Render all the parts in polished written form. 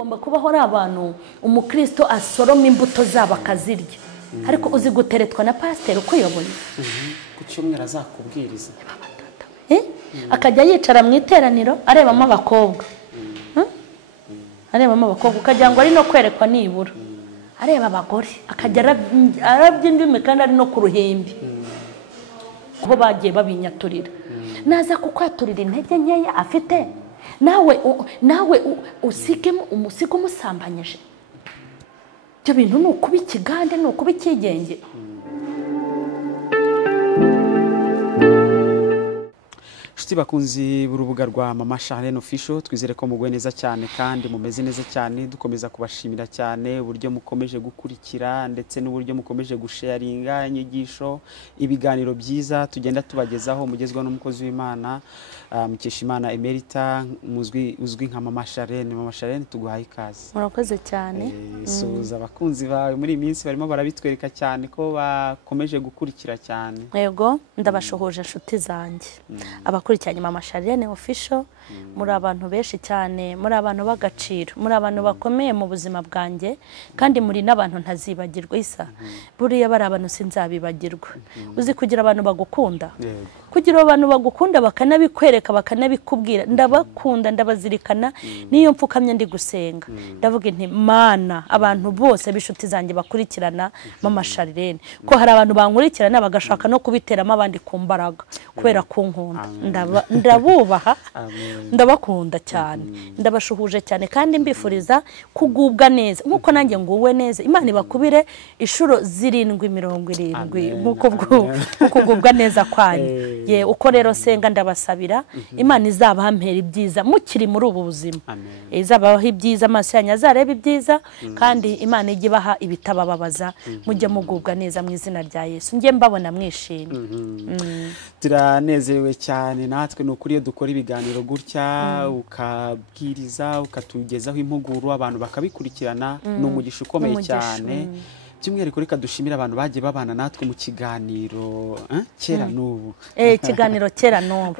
Hagomba kubaho ari abantu umukristo asoroma imbuto zabo akazirya. Ariko uzi guteretwa na pasiteri ukuyoboye. Ku cyumweru azakubwiriza. Akajya yicara mu iteraniro arebamo abakobwa. Arebamo abakobwa ukagira ngo ari no kwerekwa nibura. Areba abagore akajya arabya indimi kandi ari no ku ruhimbi. Ko bagiye babinyaturira. Naza kukwaturira intege nkeya afite. Nawe usigemo umusigo musambanyije. Byo bintu nukuba ikigande nukuba ikigenge. Shiti bakunzi b'urubuga rwa Mama Charlene official, twizere ko mugwe neza cyane kandi mumeze neza cyane, dukomeza kubashimira cyane uburyo mukomeje gukurikira ndetse n'uburyo mukomeje gusharinga inyigisho, ibiganiro byiza tugenda tubagezaho mugezwa n'umukozi w'Imana Mukeshimana Emerita uzwi nka Mama Charlene. Mama Charlene tuguhaye ikaze. Murakoze cyane. Suza abakunzi bawe muri minsi barimo barabitwereka cyane ko bakomeje gukurikira cyane. Yego ndabashohoje inshuti zanjye. Abakurikiranye Mama Charlene official muri abantu benshi cyane, muri abantu bagaciro, muri abantu bakomeye mu buzima bwanjye kandi muri n'abantu ntazibagirwa isa. Buriya bari abantu sinzabibagirwa. Uzi kugira abantu bagukunda. Kugira abantu bagukunda bakanabikwereka bakanabikubwira, ndabakunda ndabazirikana niyo mfukamye ndi gusenga. Ndavuga nti Mana abantu bose bishuti zanjye bakurikirana Mama Charlene, ko hari abantu bankurikirana bagashaka no kubiteramo abandi kumbaraga kubera kunkunda. Ndabubaha ndabakunda cyane, ndabashuhuje cyane kandi mbifuriza kugubwa neza nkuko nanjye nguwe neza. Imana ibakubire inshuro 770 nkuko kugubwa neza kwanyu. Ye uko rero senga ndabasabira Imana izabahampera ibyiza mukiri muri ubu buzima. Izabaho ibyiza amaso yanyu azareba ibyiza kandi Imana ijye baha ibitabababaza mujye mugubwa neza mu izina rya Yesu. Ngiye mbabona mwishimye. Turanezerewe cyane natwe n'ukuri iyo dukora ibiganiro gutya ukabwiriza ukatugezaho impuguro abantu bakabikurikirana n'umugisha ukomeye cyane. By'umwihariko reka dushimira abantu bagiye babana natwe mu kiganiro kera n'ubu. Ikiganiro kera n'ubu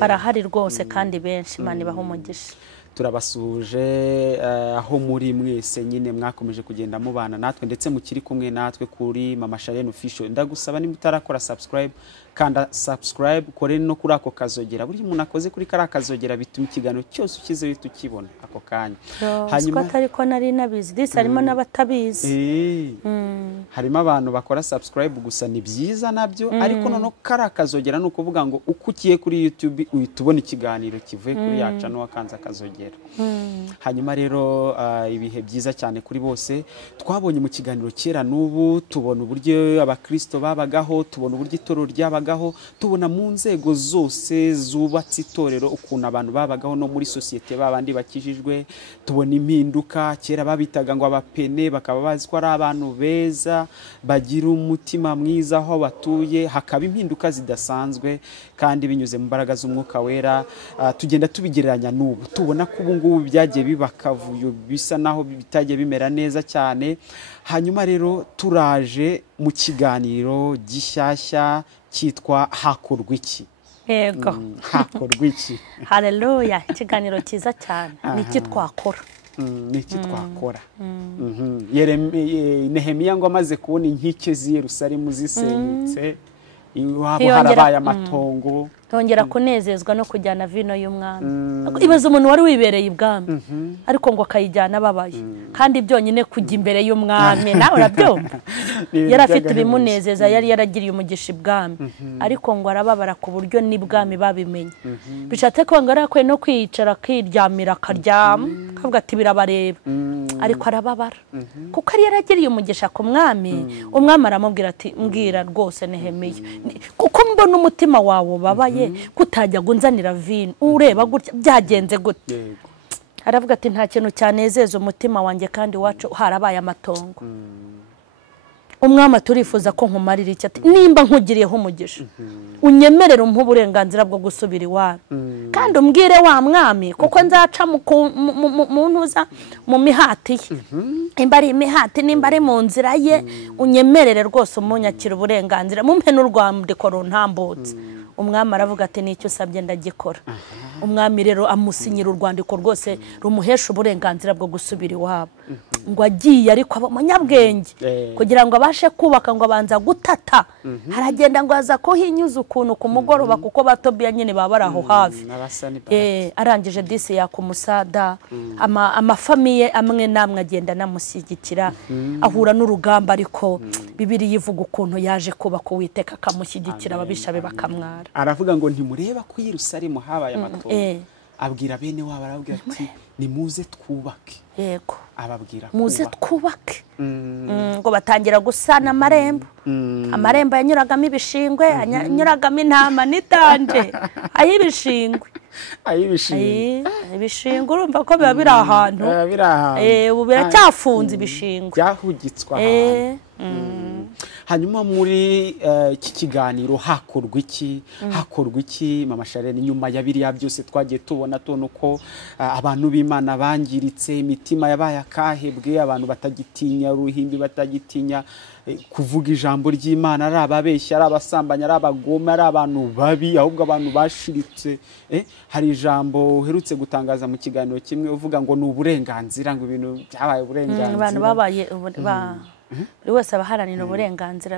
barahari rwose kandi benshi. Imana ibaha umugisha. Turabasuje aho muri mwese nyine mwakomeje kugenda mubana natwe ndetse mukiri kumwe natwe kuri Mama Charlene official. Ndagusaba niba utarakora subscribe kanda subscribe, kore no kuri ako kazogera. Buri umuntu akoze kuri kara kazogera bituma ikiganiro cyose ukize tukibona ako kanya. Hanyuma ariko nari nabizi disi harimo n'abatabizi. Harimo abantu bakora subscribe gusa ni byiza nabyo, ariko nono kara kazogera no kuvuga ngo ukukiye kuri YouTube uhitubona ikiganiro kivuye kuri yaca no wakanza kazogera. Hanyuma rero ibihe byiza cyane kuri bose. Twabonye mu kiganiro kera n'ubu tubona uburyo abakristo babagaho, tubona uburyo itorero ryabagaho, tubona mu nzego zose zubatse itorero ukuntu abantu babagaho no muri societe babandi bakijijwe. Tubona impinduka kera babitaga ngo abapene, bakaba bazi ko ari abantu beza bagira umutima mwiza aho batuye, hakaba impinduka zidasanzwe kandi binyuze mu mbaraga z'umwuka wera. Tugenda tubigereranya n'ubu tubona ko ubu ngubu byagiye bibakavuyo bisa naho bitagiye bimera neza cyane. Hanyuma rero turaje mu kiganiro gishyashya cyitwa Hakorwa iki. Yego Hakorwa iki. Haleluya. Ikiganiro cyiza cyane niki twakora. Niki twakora. Nehemiya ngo amaze kubona inkike z'i Yerusalemu zisenyutse, iwabo harabaye amatongo, yongera kunezezwa no kujyana vino y'umwami. Ibaza umuntu wari wibereye ibwami ariko ngo akayijyana babaye kandi byonyine kujya imbere y'umwami. Nawe urabyumva yari afite ibimunezeza, yari yaragiriye umugisha ibwami ariko ngo arababara ku buryo n'ibwami babimenye. Bishatse ko ngo arakwiye no kwicara akiryamira akaryama akavuga ati birabareba, ariko arababara kuko ari yaragiriye umugisha ku mwami. Umwami aramubwira ati mbwira rwose Nehemiya kuko mbona umutima wawe babaye kutajya gunzanira vino ureba gutya byagenze gute. Aravuga ati nta kintu cyanezeza umutima wanjye kandi wacu harabaye amatongo. Umwami turifuza ko nkumarira iki ati nimba nkugiriyeho umugisha unyemerera umpa uburenganzira bwo gusubira iwawe kandi umbwire wa mwami kuko nzaca mu ntuza mu mihati ye. Imba ari imihati nimba ari mu nzira ye unyemerere rwose umunyakira uburenganzira mumpe n'urwandiko runtambutse. Umwami aravuga ati nicyo usabye ndagikora. umwami rero amusinyira urwandiko rwose rumuhesha uburenganzira bwo gusubira iwabo ngo agiye ariko aba umunyabwenge kugira ngo abashe kubaka ngo abanza gutata haragenda ngo aza ko hinyuza ukuntu ku mugoroba kuko batobiya nyine baba bari aho hafi arangije disi yakumusada amafamiye amwe namwe agenda namushyigikira ahura n'urugamba ariko Bibiliya ivuga ukuntu yaje kubaka Uwiteka akamushyigikira ababisha be bakamwara aravuga ngo ntimureba ko i Yerusalemu habaye amatora abwira bene wabo arabwira ati nimuze twubake yego ababwira muze twubake ngo batangira gusana amarembo yanyuragamo ibishingwe yanyuragamo intama n'itanje ibishingwe urumva ko biba biri ahantu ubu biracyafunze ibishingwe byahugitswa hanyuma muri iki kiganiro hakorwa iki mama Charlene nyuma ya biriya byose twagiye tubona uko abantu b'Imana bangiritse imitima yabaye akahebwe abantu batagitinya uruhimbi batagitinya kuvuga ijambo ry'Imana ari ababeshya ari abasambanya ari abagome ari abantu babi ahubwo abantu bashiritse hari ijambo uherutse gutangaza mu kiganiro kimwe uvuga ngo ni uburenganzira ngo ibintu byabaye uburenganzira abantu babaye buri wese abaharanira uburenganzira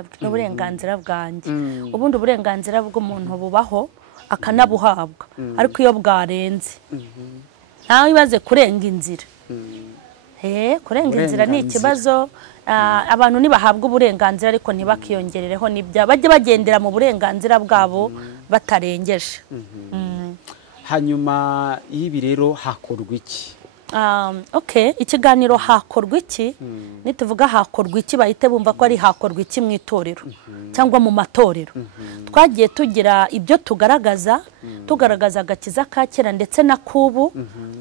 bwanjye ubundi uburenganzira bw'umuntu bubaho akanabuhabwa ariko iyo bwarenze nawe ibaze kurenga inzira kurenga inzira ni ikibazo abantu nibahabwa uburenganzira ariko ntibakiyongerereho n'ibya bajye bagendera mu burenganzira bwabo batarengeje hanyuma y'ibi rero hakorwa iki ikiganiro hakorwa iki nituvuga hakorwa iki bahite bumva ko ari hakorwa iki mu itorero cyangwa mu matorero twagiye tugira ibyo tugaragaza agakiza ka kera ndetse na kubu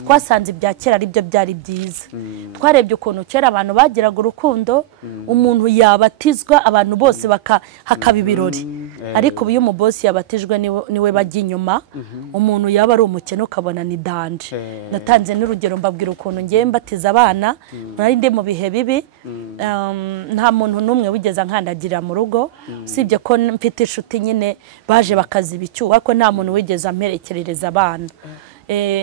twasanze ibya kera ari byo byari byiza twarebye ukuntu kera abantu bagiraga urukundo umuntu yabatizwa abantu bose hakaba ibirori ariko ubu iyo umubosi yabatijwe niwe bajya inyuma umuntu yaba ari umukene ukabona ni danje natanze n'urugero mbabwira ukuntu ngiye mbatiza abana nari ndi mu bihe bibi nta muntu n'umwe wigeze nkandagirira mu rugo usibye ko mfite inshuti nyine baje bakaziba icyuho ariko nta muntu wigeze amperekerereza abana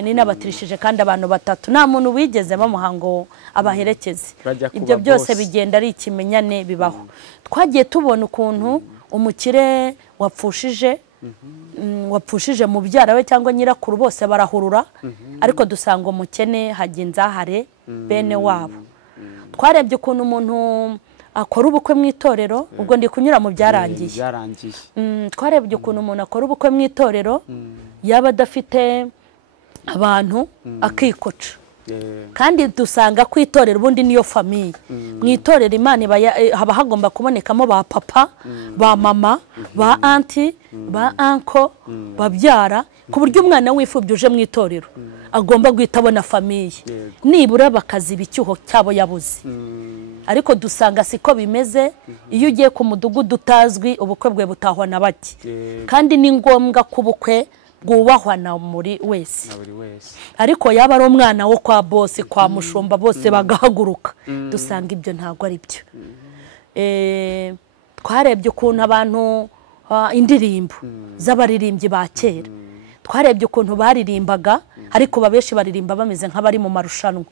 ni nabatirishije kandi abantu batatu nta muntu wigeze bamuhango abaherekeze ibyo byose bigenda ari ikimenyane bibaho twagiye tubona ukuntu umukire wapfushije mubyara we cyangwa nyirakuru bose barahurura ariko dusanga umukene hajya inzahare bene wabo twarebye ukuntu umuntu akora ubukwe mu itorero ubwo ndi kunyura mu byarangiye twarebye ukuntu umuntu akora ubukwe mu itorero yaba adafite abantu akikoca kandi dusanga ku itorero ubundi niyo famiye mu itorero Imana haba hagomba kubonekamo ba papa ba mama ba anti ba anko babyara ku buryo umwana w'imfubyi uje mu itorero agomba guhita abona famiye nibura bakaziba icyuho cyabo yabuze ariko dusanga siko bimeze iyo ugiye ku mudugudu utazwi ubukwe bwe butahwa na bake kandi ni ngombwa ko ubukwe bwubahwa na muri wese ariko yaba ari umwana wo kwa bosi kwa mushumba bose bagahaguruka dusanga ibyo ntabwo ari byo twarebye ukuntu abantu indirimbo z'abaririmbyi ba kera twarebye ukuntu baririmbaga ariko babeshi baririmba bameze nk'abari mu marushanwa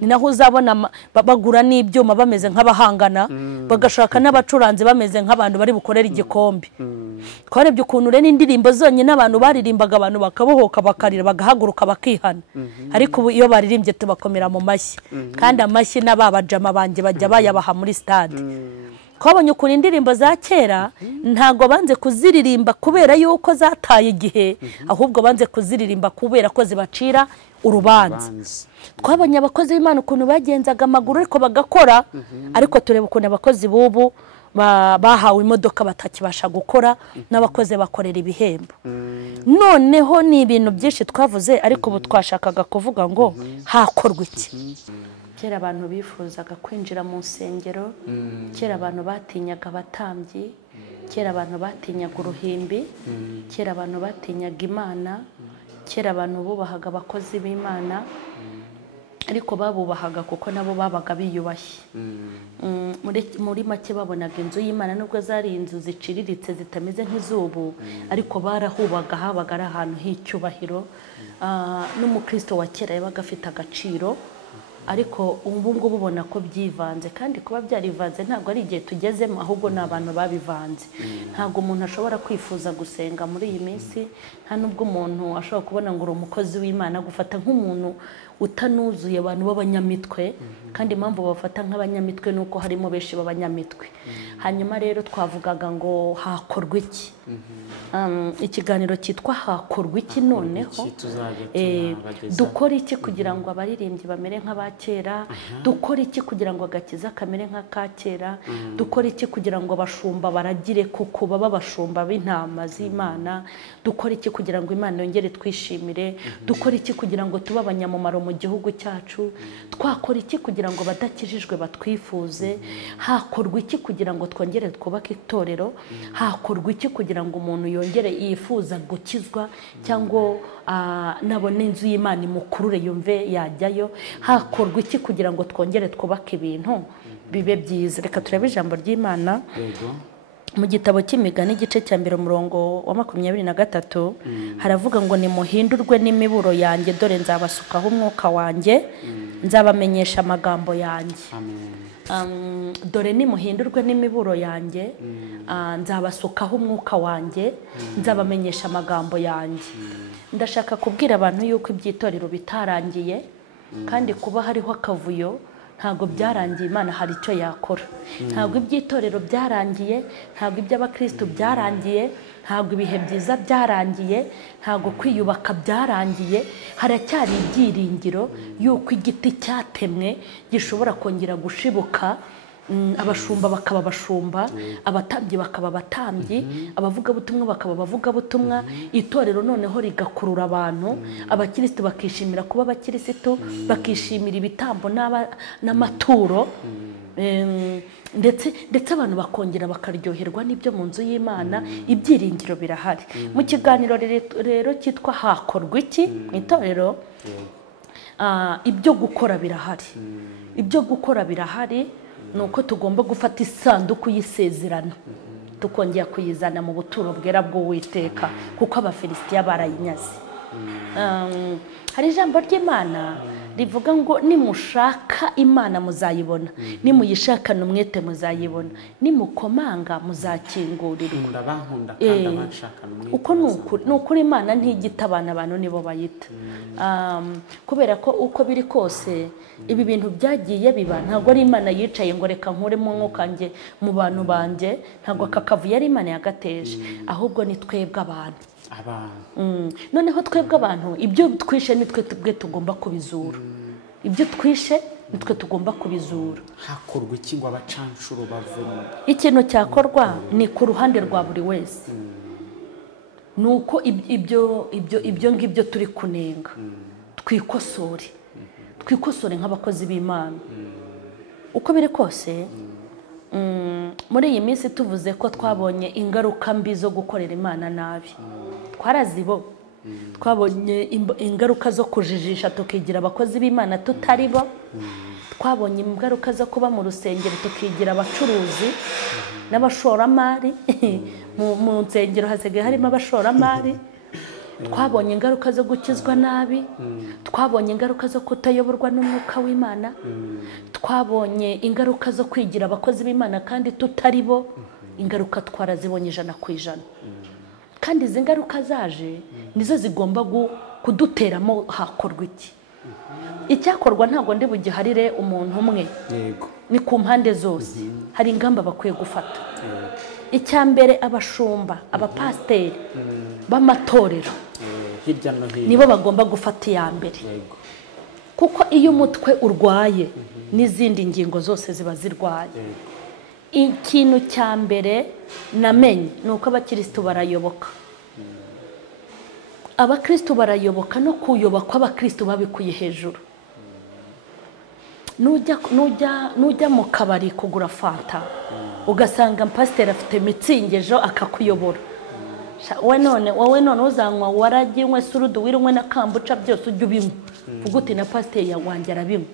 ni naho uzabona bagura n'ibyuma bameze nk'abahangana bagashaka n'abacuranzi bameze nk'abantu bari bukorera igikombe twarebye ukuntu rero indirimbo zonyine abantu baririmbaga abantu bakabohoka bakarira bagahaguruka bakihana ariko iyo baririmbye tubakomera mu mashyi kandi amashyi n'ababajama banjye bajya bayabaha muri stade twabonye ukuntu indirimbo za kera ntago banze kuziririmba kubera yuko zataye igihe ahubwo banze kuziririmba kubera ko zibacira urubanza twabonye abakozi b'Imana ukuntu bagenzaga amaguru ariko bagakora ariko tureba ukuntu abakozi b'ubu bahawe imodoka batakibasha gukora n'abakozi bakorera ibihembo noneho ni ibintu byinshi twavuze ariko ubu twashakaga kuvuga ngo hakorwa iki kera abantu bifuzaga kwinjira mu nsengero kera abantu batinyaga abatambyi kera abantu batinyaga uruhimbi kera abantu batinyaga Imana kera abantu bubahaga abakozi b'Imana ariko babubahaga kuko nabo babaga biyubashye. Muri make babonaga inzu y'Imana nubwo zari inzu ziciriritse zitameze nk'izubu, ariko barahubaga, habaga ari ahantu h'icyubahiro. N'umukristo wa kera yabaga afite agaciro, ariko ubu ngubu ubona ko byivanze, kandi kuba byarivanze ntabwo ari igihe tugezemo, ahubwo ni abantu babivanze. Ntabwo umuntu ashobora kwifuza gusenga muri iyi minsi, nta nubwo umuntu ashobora kubona ngo uri umukozi w'Imana, gufata nk'umuntu utanuzuye abantu b'abanyamitwe, kandi impamvu bafata nk'abanyamitwe nuko harimo benshi b'abanyamitwe. Hanyuma rero twavugaga ngo hakorwa iki? Ikiganiro cyitwa hakorwa iki noneho, dukora iki kugira ngo abaririmbyi bamere nk'abakera, dukora iki kugira ngo agakiza kamere nk'akakera, dukora iki kugira ngo abashumba baragire kuko baba abashumba b'intama z'Imana, dukora iki kugira ngo Imana yongere twishimire, dukora iki kugira ngo tube abanyamumaro mu gihugu cyacu, twakora iki kugira ngo badakijijwe batwifuze, hakorwa iki kugira ngo twongere twubake itorero, hakorwa iki kugira ngo umuntu yongere yifuza gukizwa cyangwa nabona inzu y'Imana imukurure yumve yajyayo, hakorwa iki kugira ngo twongere twubake ibintu bibe byiza. Reka turebe ijambo ry'Imana mu gitabo cy'Imigani igice cya 2 umurongo wa 23 haravuga ngo nimuhindurwe n'imiburo yanjye, dore nzabasukaho umwuka wanjye, nzabamenyesha amagambo yanjye. Dore nimuhindurwe n'imiburo yanjye, nzabasukaho umwuka wanjye, nzabamenyesha amagambo yanjye. Ndashaka kubwira abantu yuko ibyitorero bitarangiye, kandi kuba hariho akavuyo ntabwo byarangiye. Imana hari icyo yakora. Ntabwo ibyitorero byarangiye, ntabwo iby'abakristo byarangiye, ntabwo ibihe byiza byarangiye, ntabwo kwiyubaka byarangiye. Haracyari ibyiringiro yuko igiti cyatemwe gishobora kongera gushibuka, abashumba bakaba abashumba, abatambyi bakaba abatambyi, abavugabutumwa bakaba abavugabutumwa, itorero noneho rigakurura abantu, abakirisitu bakishimira kuba abakirisitu, bakishimira ibitambo n'amaturo, ndetse abantu bakongera bakaryoherwa n'ibyo mu nzu y'Imana. Ibyiringiro birahari. Mu kiganiro rero cyitwa hakorwa iki mu itorero, ibyo gukora birahari. Ibyo gukora birahari nuko tugomba gufata isanduku y'isezerano tukongera kuyizana mu buturo bwera bw'Uwiteka, kuko abafilisitiya barayinyaze. Hari ijambo ry'Imana rivuga ngo nimushaka Imana muzayibona, nimuyishakana umwete muzayibona, nimukomanga muzakingurirwa. Uko ni ukuri Imana ntigitabana, abantu nibo bayita. Kubera ko uko biri kose ibi bintu byagiye biba, ntabwo ari Imana yicaye ngo reka nkuremo umwuka wanjye mu bantu banjye, ntabwo akakavuyo ari Imana yagateje, ahubwo ni twebwe abantu. Noneho twebwe abantu ibyo twishe nitwe tubwe tugomba kubizura. Ibyo twishe nitwe tugomba kubizura. Hakorwa iki ngo abacanshuro bavemo? Ikintu cyakorwa ni ku ruhande rwa buri wese. Nuko ibyo ngibyo turi kunenga twikosore nk'abakozi b'Imana. Uko biri kose, muri iyi minsi tuvuze ko twabonye ingaruka mbi zo gukorera Imana nabi. Twabonye ingaruka zo kujijisha tukigira abakozi b'Imana tutari bo. Twabonye ingaruka zo kuba mu rusengero tukigira abacuruzi n'abashoramari. Mu nsengero hasigaye harimo abashoramari. Twabonye ingaruka zo gukizwa nabi, twabonye ingaruka zo kutayoborwa n'umwuka w'Imana, twabonye ingaruka zo kwigira abakozi b'Imana kandi tutari bo. Ingaruka twarazibonye 100%. Kandi izi ngaruka zaje nizo zigomba kuduteramo hakorwa iki. Icyakorwa ntabwo ndi bugiharire umuntu umwe, ni ku mpande zose. Hari ingamba bakwiye gufata. Icya mbere, abashumba, abapasiteri b'amatorero nibo bagomba gufata iya mbere, kuko iyo umutwe urwaye n'izindi ngingo zose ziba zirwaye. Ikintu cya mbere namenye ni uko abakirisitu barayoboka. Abakristo barayoboka, no kuyoba kw'abakristo babikuye hejuru. Nujya mu kabari kugura fanta, ugasanga pasiteri afite mitsingejo akakuyobora, wowe none uzanywa waraginywe surudu wirumwe na kambuca byose ujye ubinywa vuga uti na pasiteri wanjye arabinywa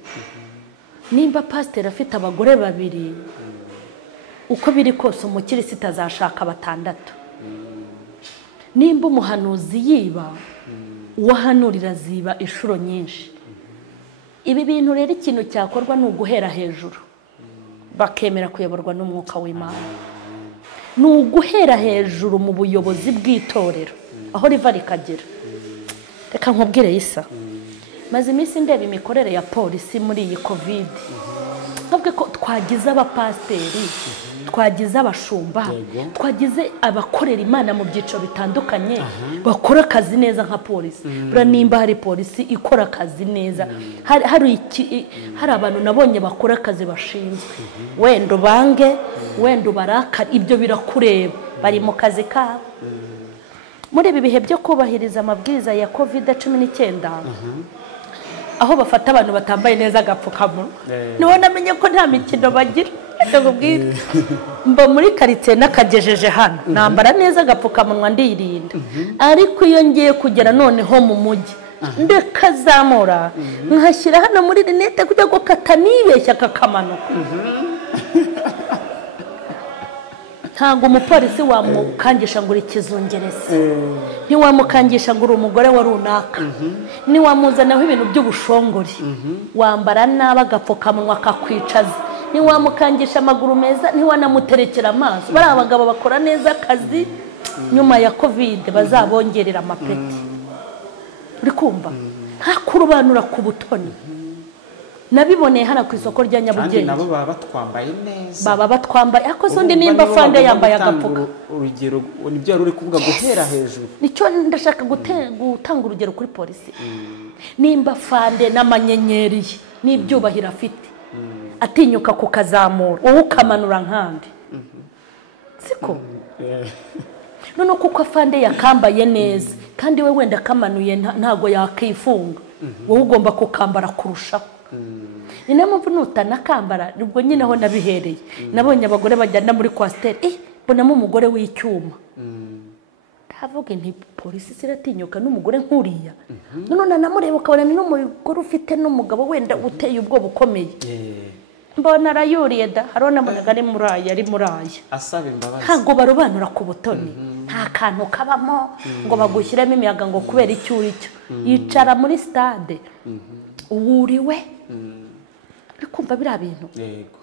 nimba pasiteri afite abagore babiri uko biri kose umukirisitu azashaka 6 nimba umuhanuzi yiba uwahanurira ziba inshuro nyinshi ibi bintu rero ikintu cyakorwa ni uguhera hejuru bakemera kuyoborwa n'umwuka w'Imana ni uguhera hejuru mu buyobozi bw'itorero aho riva rikagera reka nkubwire Isa maze iminsi ndeba imikorere ya polisi muri iyi covid ntabwo ko twagize abapasiteri twagize abashumba twagize abakorera Imana mu byiciro bitandukanye bakora akazi neza nka polisi bura nimba hari polisi ikora akazi neza hari abantu nabonye bakora akazi bashinzwe wenda bange wenda barakara ibyo birakureba bari mu kazi kabo muri ibi bihe byo kubahiriza amabwiriza ya COVID-19 aho bafata abantu batambaye neza agapfukamunwa niho namenye ko nta mikino bagira ndagubwira mba muri quartier nakagejeje hano nambara neza agapfukamunwa ndirinda ariko iyo ngiye kugera noneho mu mujyi ndekazamura nkashyira hano muri rinete kujya ngo katanibeshya kakamanuka ntango umupolisi wamukangisha ngo ikizungerese ntiwamukangisha ngo umugore wa runaka niwamuzanaho ibintu by'ubushongori wambara naba agapfukamunwa kakwicaza niwamukangisha amaguru meza niwanamuterekera amaso bari abagabo bakora neza akazi nyuma ya covid bazabongerera amapeti uri kumva nta kurubanura ku butoni nabiboneye hano ku isoko rya Nyabugenge nabo baba batwambaye neza baba batwambaye akoze undi nimba fande yambaye agapfuka urugero nibyo yari uri kuvuga guhera hejuru nicyo ndashaka gutanga urugero kuri polisi nimba fande n'amanyenyeri n'ibyubahira afite atinyuka kukazamura wowe ukamanura nkandi siko none kuko afande yakambaye neza kandi we wenda kamanuye ntago yakifunga wowe ugomba kukambara kurushaho ni nayo mpamvu nutanakambara ubwo nyine aho nabihereye nabonye abagore bajyana muri kwasiteri bonamo umugore w'icyuma ndavuga nti polisi siratinyuka n'umugore nkuriya none namureba ukabona ni n'umugore ufite n'umugabo wenda uteye ubwo bukomeye mbona arayuriye da harona munaga ari muraya asaba imbabazi ntago barobanura ku butoni nta kantu kabamo ngo bagushyiremo imiyaga ngo kubera icyuri cyo yicara muri stade uwuriwe bikumva bira bintu yego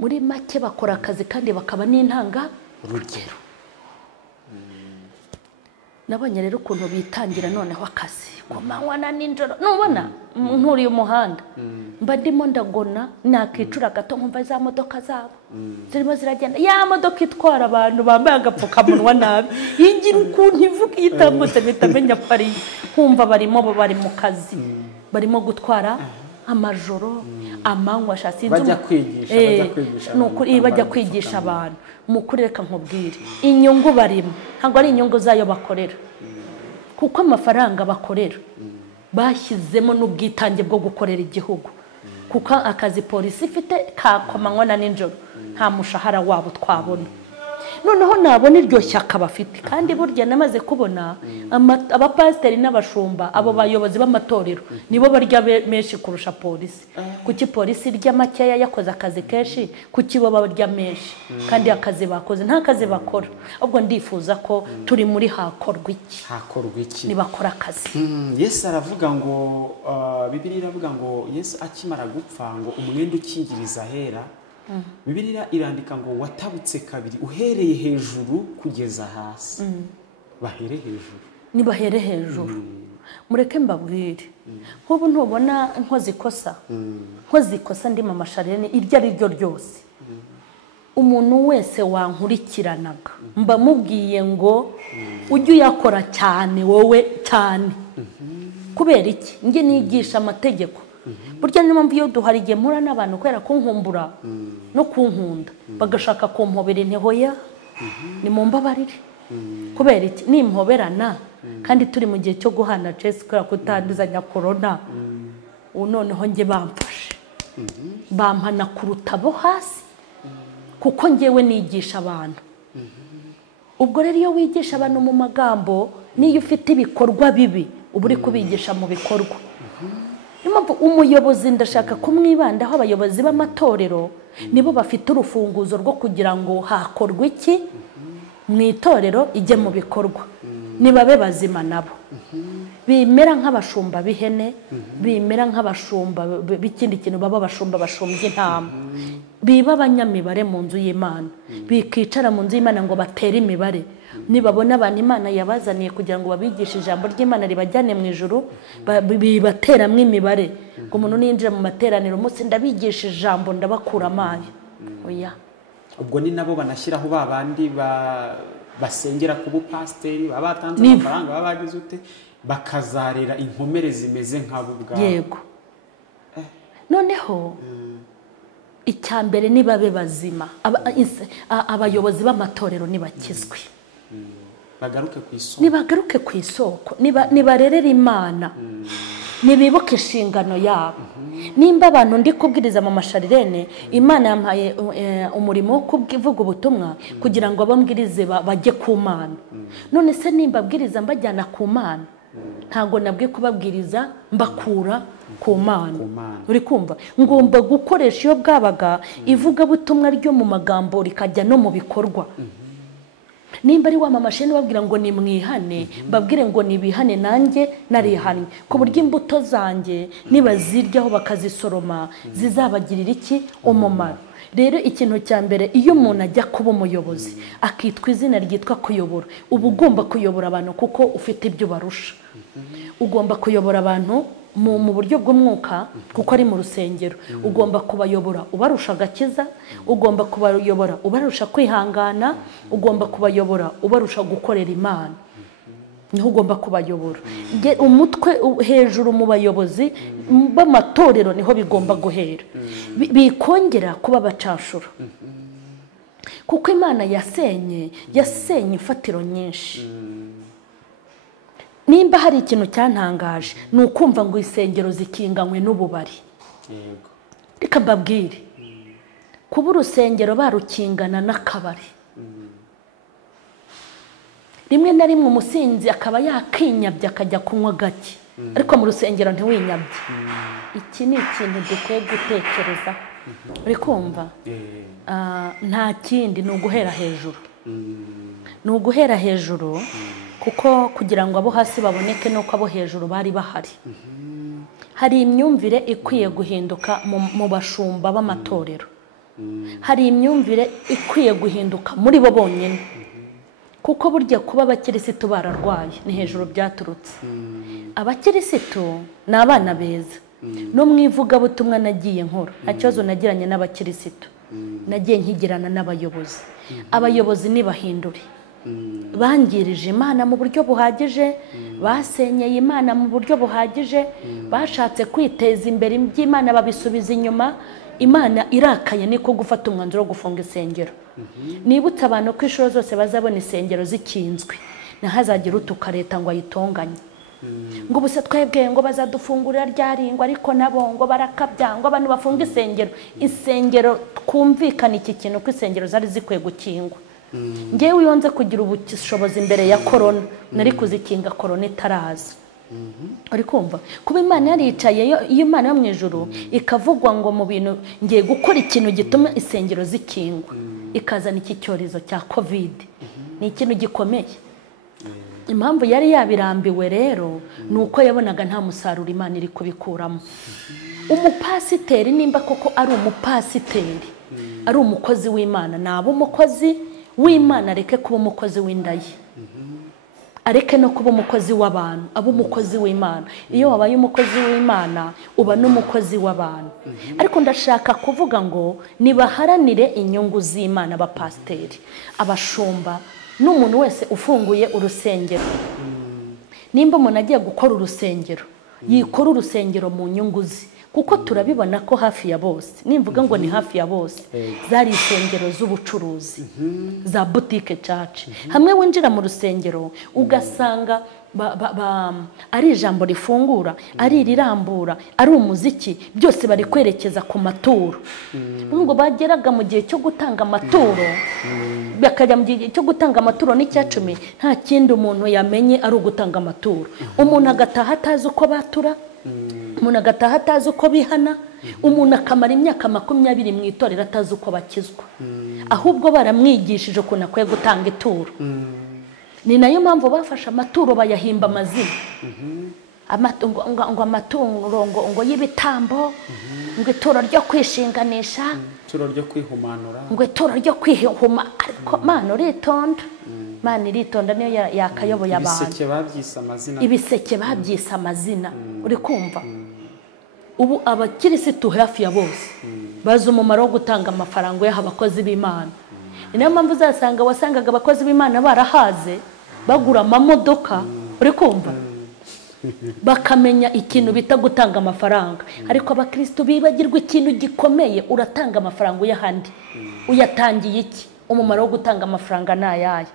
muri make bakora akazi kandi bakaba n'intanga urugero nabonye rero ukuntu bitangira noneho akazi ku manywa na ninjoro nubona nturiye umuhanda mba ndimo ndagona nakicura gato nkumva za modoka zabo zirimo ziragenda ya modoka itwara abantu bambaye agapfukamunwa nabi yigira ukuntu ivuga itambutse bitamenya pari nkumva bari mu kazi barimo gutwara amajoro amanywa shasinze bajya kwigisha abantu mukuri reka nkubwire inyungu barimo ntabwo ari inyungu zayo bakorera kuko amafaranga bakorera bashyizemo n'ubwitange bwo gukorera igihugu kuko akazi polisi ifite kakomanywa na ninjoro nta mushahara wabo twabona noneho nabona iryo shyaka bafite kandi burya namaze kubona abapasiteri n'abashumba abo bayobozi b'amatorero nibo barya menshi kurusha polisi kuki polisi irya makeya yakoze akazi kenshi kuki bo barya menshi kandi akazi bakoze nta kazi bakora ubwo ndifuza ko turi muri hakorwa iki nibakora akazi Yesu aravuga ngo Bibiliya iravuga ngo Yesu akimara gupfa ngo umwenda ukingiriza hera Bibiliya irandika ngo watabutse kabiri uhereye hejuru kugeza hasi bahere hejuru nibahere hejuru mureke mbabwire nk'ubu ntubona nkoze ikosa ndi mama Charlene iryo ari ryo ryose umuntu wese wankurikiranaga mba mubwiye ngo ujye uyakora cyane wowe cyane kubera iki nge nigisha amategeko burya niyo mpamvu iyo duhari igihe mpura n'abantu kubera kunkumbura no kunkunda bagashaka kumpobera intihoya ni mu mbabarire kubera iki nimpoberana kandi turi mu gihe cyo guhana Jessica kutanduzanya corona noneho nge bamfashe bampana ku rutabo hasi kuko ngewe nigisha abantu ubwo rero iyo wigisha abantu mu magambo niyo ufite ibikorwa bibi uba uri kubigisha mu bikorwa. Impamvu umuyobozi ndashaka kumwibandaho, abayobozi b'amatorero nibo bafite urufunguzo rwo kugira ngo hakorwe iki mu itorero ijye mu bikorwa. Nibabe bazima nabo, bimera nk'abashumba b'ihene, bimera nk'abashumba b'ikindi kintu, baba abashumba bashumbye intama, biba abanyamibare mu nzu y'Imana, bikicara mu nzu y'Imana ngo batere imibare. Nibabona abantu Imana yabazaniye kugira ngo babigishe ijambo ry'Imana ribajyane mu ijuru, bibateramwo imibare. Ngo umuntu ninjira mu materaniro umunsi ndabigisha ijambo ndabakura amayo. Oya, ubwo ni nabo banashyiraho babandi basengera ku bupasiteri, baba batanze amafaranga, baba bagize ute, bakazarera inkomere zimeze nk'abo ubwabo. Yego. Noneho icyambere nibabe bazima, abayobozi b'amatorero nibakizwe, bagaruke ku isoko, nibagaruke ku isoko, nibarerera Imana, nibibuke inshingano yabo. Nimba abantu ndi kubwiriza mu Charlene, Imana yampaye umurimo wo kuvuga ubutumwa kugira ngo abambwirize bajye ku Mana. None se nimba abwiriza mbajyana ku Mana, ntago nabwiye kubabwiriza mbakura ku Mana. Uri kumva? Ngomba gukoresha iyo bwabaga ivuga butumwa ryo mu magambo rikajya no mu bikorwa. Nimba ari wamamashene babwira ngo ni mwihane, babwire ngo nibihane nanjye narihanye, ku buryo imbuto zanjye nibaziryaho bakazisoroma zizabagirira iki umumaro. Rero ikintu cya mbere, iyo umuntu ajya kuba umuyobozi akitwa izina ryitwa kuyobora, uba ugomba kuyobora abantu kuko ufite ibyo barusha. Ugomba kuyobora abantu mu buryo bw'umwuka kuko ari mu rusengero. Ugomba kubayobora ubarusha agakiza, ugomba kubayobora ubarusha kwihangana, ugomba kubayobora ubarusha gukorera Imana. Niho ugomba kubayobora. Umutwe hejuru mu bayobozi b'amatorero niho bigomba guhera, bikongera kuba bacashura. Kuko Imana yasenye ifatiro nyinshi. Nimba hari ikintu cyantangaje ni ukumva ngo isengero zikinganywe n'ububari. Yego. Reka mbabwire, kuba urusengero barukingana n'akabari. Rimwe na rimwe umusinzi akaba yakinyabye akajya kunywa gake, ariko mu rusengero ntiwinyabye. Iki ni ikintu dukwiye gutekereza. Uri kumva? Nta kindi, ni uguhera hejuru. Ni uguhera hejuru kuko kugira ngo abo hasi baboneke nuko abo hejuru bari bahari. Hari imyumvire ikwiye guhinduka mu bashumba b'amatorero. Hari imyumvire ikwiye guhinduka muri bo bonyine, kuko burya kuba abakirisitu bararwaye ni hejuru byaturutse. Abakirisitu ni abana beza. No mwivuga butumwa nagiye nkora, nta kibazo nagiranye n'abakirisitu, nagiye nkigirana n'abayobozi. Abayobozi nibahindure, bangirije Imana mu buryo buhagije, basenyeye Imana mu buryo buhagije, bashatse kwiteza imbere by'Imana babisubiza inyuma. Imana irakaye niko gufata umwanzuro wo gufunga isengero. Nibutse abantu ko inshuro zose bazabona isengero zikinzwe, nahazagira utuka leta ngo ayitonganye, ngo ubuse twebwe ngo bazadufungurira ryaringwa, ariko nabo ngo barakabya ngo abantu bafunga isengero. Isengero twumvikana iki kintu ko isengero zari zikwiye gukingwa. Ngewe yonze kugira ubushobozi imbere ya corona, nari kuzikinga corona itaraza. Uri kumva? Kuba Imana yaricaye, iyo Imana yo mu ijuru ikavugwa ngo mu bintu ngiye gukora ikintu gituma isengero zikingwa, ikazana iki cyorezo cya covid, ni ikintu gikomeye. Impamvu yari yabirambiwe rero nuko yabonaga nta musaruro Imana iri kubikuramo. Umupasiteri nimba koko ari umupasiteri, ari umukozi w'Imana, naba umukozi w'Imana, areke kuba umukozi w'indayi, areke no kuba umukozi w'abantu, aba umukozi w'Imana. Iyo wabaye umukozi w'Imana uba n'umukozi w'abantu. Ariko ndashaka kuvuga ngo nibaharanire inyungu z'Imana, abapasiteri, abashumba, n'umuntu wese ufunguye urusengero. Nimba umuntu agiye gukora urusengero, yikora urusengero mu nyungu ze, kuko turabibona ko hafi ya bose, nimvuga ngo ni hafi ya bose, zari insengero z'ubucuruzi, za boutique church. Hamwe winjira mu rusengero ugasanga ari ijambo rifungura, ari rirambura, ari umuziki, byose bari kwerekeza ku maturo. Ngo bageraga mu gihe cyo gutanga amaturo, bakajya mu gihe cyo gutanga amaturo n'icyacumi, nta kindi umuntu yamenye ari ugutanga amaturo. Umuntu agataha atazi uko batura, umuntu agataha atazi uko bihana, umuntu akamara imyaka 20 mu itorero atazi uko bakizwa, ahubwo baramwigishije ukuntu akwiye gutanga ituro. Ni nayo mpamvu bafashe amaturo bayahimba amazina. Ngo amaturo ngo y'ibitambo, ngo ituro ryo kwishinganisha, ituro ryo kwihumanura, ngo ituro ryo kwihuma. Ariko Mana uritonda, Mana iritonda niyo yakayoboye abantu. Ibiseke babyise amazina. Uri kumva? Ubu abakirisitu hafi ya bose bazi umumaro wo gutanga amafaranga y'aha abakozi b'Imana. Ni nayo mpamvu uzasanga wasangaga abakozi b'Imana barahaze bagura amamodoka. Uri kumva? Bakamenya ikintu bita gutanga amafaranga. Ariko abakristo bibagirwa ikintu gikomeye, uratanga amafaranga uyahandi. Uyatangiye iki? Umumaro wo gutanga amafaranga nayaye.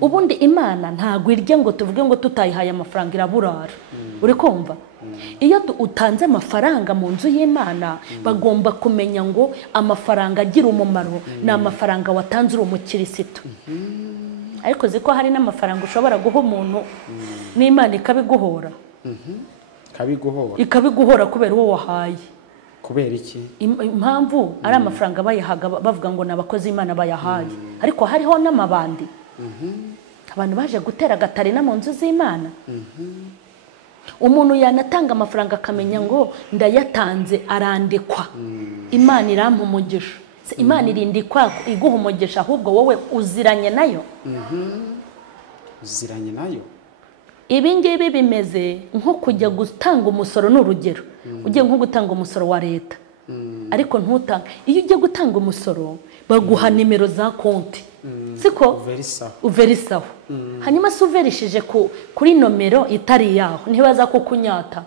Ubundi Imana ntago irye ngo tuvuge ngo tutayihaye amafaranga iraburara. Uri kumva? Iyo utanze amafaranga mu nzu y'Imana, bagomba kumenya ngo amafaranga agira umumaro na amafaranga watanze uri umukirisitu. Ariko ziko hari n'amafaranga ushobora guha umuntu n'Imana ikabiguhora. Ikabiguhora kubera uwo wahaye. Kubera iki? Impamvu ari amafaranga bayahaga bavuga ngo nabakozi Imana bayahaye. Ariko hariho n'amabandi. Abantu baje gutera gatari na mu nzu z'Imana. Umuntu yanatanga amafaranga akamenya ngo ndayatanze arandikwa. Imana irampa umugisha. Imana irindikwa iguha umugisha, ahubwo wowe uziranye nayo. Uziranye nayo. Ibi ngibi bimeze nko kujya gutanga umusoro n'urugero. Ugiye nko gutanga umusoro wa leta. Ariko ntutanga. Iyo ugiye gutanga umusoro baguha nimero za konti. Siko uverisaho. Hanyuma se uverishije kuri nomero itari yaho ntibaza kukunyata.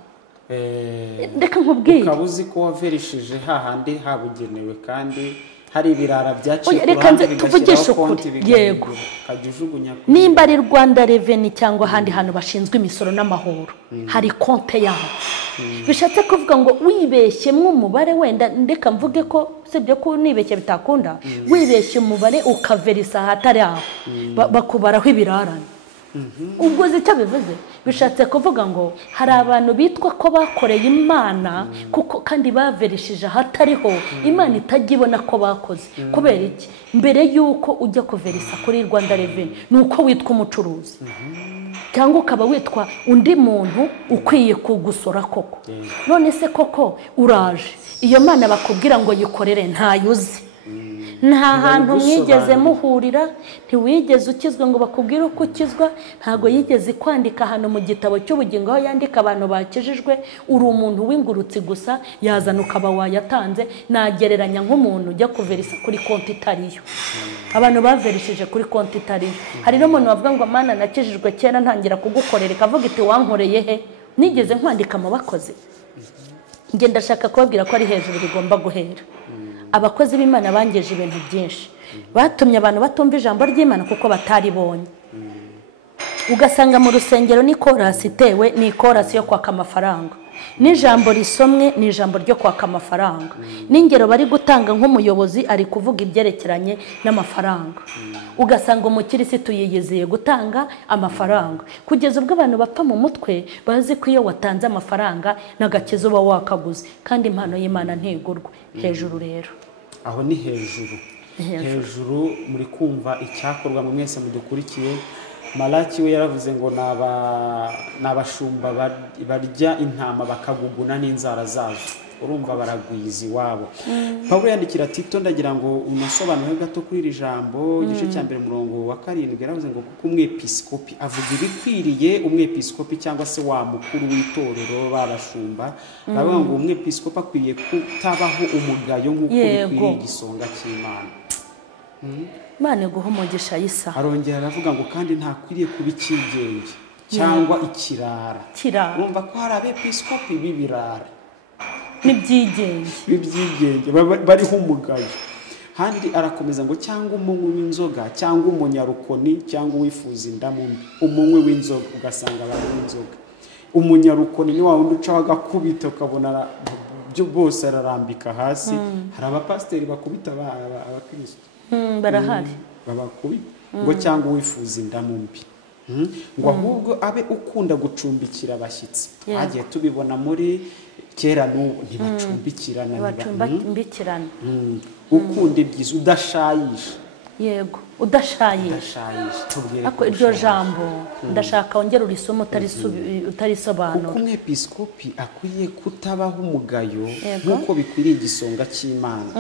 Ndeka nkubwire. Ukabuzi ko waverishije hahandi habugenewe kandi hari ibirara byaciye kuruhande bigashyiraho konti. Yego. Kajujugunya. Nimba ari Rwanda Revenue cyangwa handi hantu bashinzwe imisoro n'amahoro, hari konti yaho. Bishatse kuvuga ngo wibeshye umubare wenda ndeka mvuge ko sibyo ko nibeshye bitakunda, wibeshye umubare ukaverisa hatari aho bakubaraho ibirarane. Ubwo zicyo bivuze bishatse kuvuga ngo hari abantu bitwa ko bakoreye Imana kuko kandi baverishije hatariho, Imana itajibona ko bakoze. Kubera iki? Mbere yuko ujya kuverisa kuri Rwanda Revenue nuko witwa umucuruzi. Cyangwa ukaba witwa undi muntu ukwiye kugusora koko. None se koko uraje iyo Mana bakubwira ngo yikorere ntayuzi. Nta hantu mwigeze muhurira, ntiwigeze ukizwa ngo bakubwire uko ukizwa, ntago yigeze kwandika hano mu gitabo cy'ubugingo aho yandika abantu bakijijwe. Uri umuntu w'ingurutsi gusa, yazana ukaba wayatanze. Nagereranya nk'umuntu ujya kuverisa kuri konti itariyo. Abantu baverishije kuri konti itariyo. Hari n'umuntu wavuga ngo Mana nakijijwe kera ntangira kugukorera, kavuga iti wankoreye he? Nigeze nkwandika mu bakozi. Nge ndashaka kubabwira ko ari hejuru bigomba guhera. Abakozi b'Imana bangeje ibintu byinshi, batumye abantu batumva ijambo ry'Imana kuko bataribonye. Ugasanga mu rusengero ni korasi itewe, ni korasi yo kwaka amafaranga. N'ijambo risomwe ni ijambo ryo kwaka amafaranga. N'ingero bari gutanga nk'umuyobozi ari kuvuga ibyerekeranye n'amafaranga. Ugasanga umukirisitu yiyezeye gutanga amafaranga, kugeza ubwo abantu bapfa mu mutwe bazi ko iyo watanze amafaranga n'agakiza uba wakaguze, kandi impano y'Imana ntigurwa. Hejuru rero aho ni hejuru muri kumva icyakorwa mu mwese mudukurikiye. Malaki we yaravuze ngo nabashumba barya intama bakaguguna n'inzara zazo. Urumva baragwiza iwabo. Pawulo yandikira Tito, ndagira ngo unasobanure gato kuri iri jambo. Igice cya mbere murongo wa 7 yaravuze ngo kuko umwepiskopi avuga ibikwiriye, umwepiskopi cyangwa se wa mukuru w'itorero babashumba bavuga ngo umwepiskopi akwiriye kutabaho umugayo nk'uko bikwiriye igisonga cy'Imana. Imana guha umugisha Isa. Arongera aravuga ngo kandi ntakwiriye kuba ikigenge cyangwa ikirara. Urumva ko hari abepiskopi b'ibirara n'ibyigenge bariho umugayo. handi arakomeza ngo cyangwa umunywi w'inzoga cyangwa umunyarukoni cyangwa uwifuza indamu mbi. Umunywi w'inzoga ugasanga bari w'inzoga, umunyarukoni ni wa wundi ucaho agakubita ukabona byo bose ararambika hasi. Hari abapasiteri bakubita abakristo barahari babakubita ngo cyangwa uwifuza indamu mbi. Ngo ahubwo abe ukunda gucumbikira abashyitsi. Hagiye tubibona muri kera n'ubu ntibacumbikirana, ukunda ibyiza udashayisha. Yego, udashayisha. Ako iryo jambo ndashaka ongera urisoma utarisobanura. Uko umwepiskopi akwiye kutabaho umugayo nk'uko bikwiriye igisonga cy'Imana,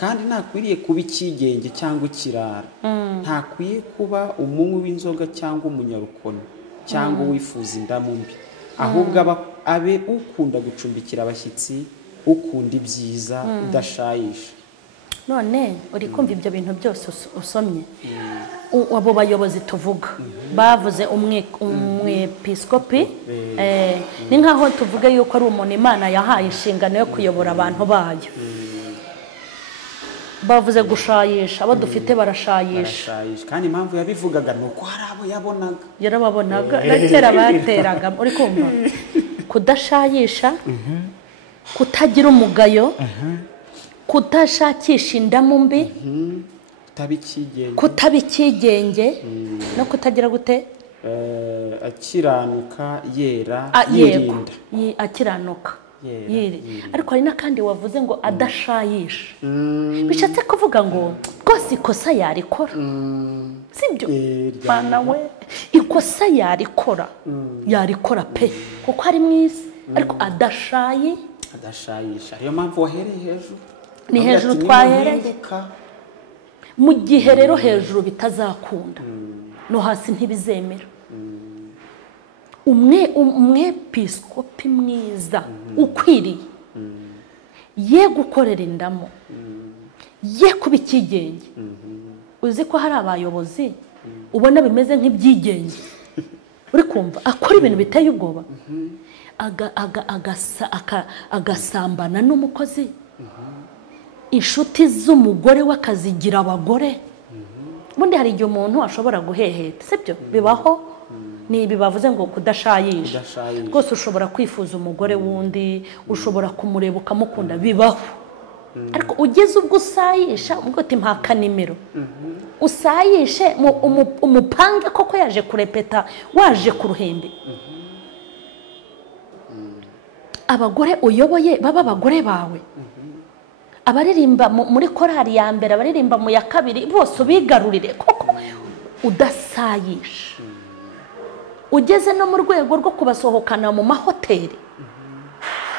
kandi ntakwiriye kuba ikigenge cyangwa ikirara, ntakwiye kuba umunywi w'inzoga cyangwa umunyarukoni cyangwa uwifuza indamu mbi, ahubwo abe ukunda gucumbikira abashyitsi, ukunda ibyiza, udashayisha. None uri kumva ibyo bintu byose usomye, abo bayobozi tuvuga bavuze umwepiskopi, ni nkaho tuvuge yuko ari umuntu Imana yahaye inshingano yo kuyobora abantu bayo. Bavuze gushayisha, abo dufite barashayisha. Kandi impamvu yabivugaga nuko hari abo yarababonaga na kera bateraga. Uri kumva kudashayisha, kutagira umugayo, kudashakisha indamu mbi, kutaba ikigenge, no kutagira gute akiranuka yera yirinda. Akiranuka yirinda. Ariko hari n'akandi wavuze ngo adashayisha, bishatse kuvuga ngo rwose ikosa yarikora, sibyo? Bana we, ikosa yarikora pe, kuko ari mwiza, ariko adashayisha. Ariyo mpamvu wahereye hejuru, ni hejuru twahereye. Mu gihe rero hejuru bitazakunda, no hasi ntibizemera. Umwepiskopi mwiza ukwiriye ye gukorera indamo, ye kuba ikigenge. Uzi ko hari abayobozi ubona bimeze nk'ibyigenge, uri kumva akora ibintu biteye ubwoba, agasambana n'umukozi, inshuti z'umugore wakazigira abagore. Ubundi hari igihe umuntu ashobora guheheta, sibyo? Bibaho. Ni ibi bavuze ngo kudashayisha. Rwose ushobora kwifuza umugore wundi, ushobora kumureba ukamukunda, bibaho. Ariko ugeze ubwo usayisha, ubwo uti mpaka nimero, usayishe umupange koko yaje kurepeta, waje ku ruhembe. Abagore uyoboye baba abagore bawe, abaririmba muri korali ya mbere, abaririmba mu ya kabiri, bose ubigarurire koko udasayisha. Ugeze no mu rwego rwo kubasohokana mu mahoteli,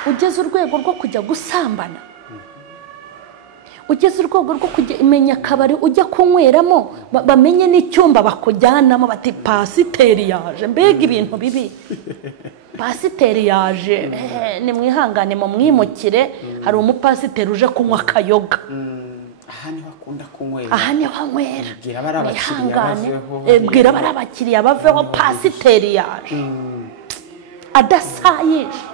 ugeze urwego rwo kujya gusambana, ugeze urwego rwo kujya imenya akabari ujya kunyweramo, bamenye n'icyumba bakujyanamo, bati pasiteri yaje. Mbega ibintu bibi. Pasiteri yaje, nimwihangane mu mwimukire, hari umupasiteri uje kunywa akayoga. Aha niho akunda kunywera, aha niho anywera. Bwira bari abakiriya baveho, pasiteri yaje. Adasayisha.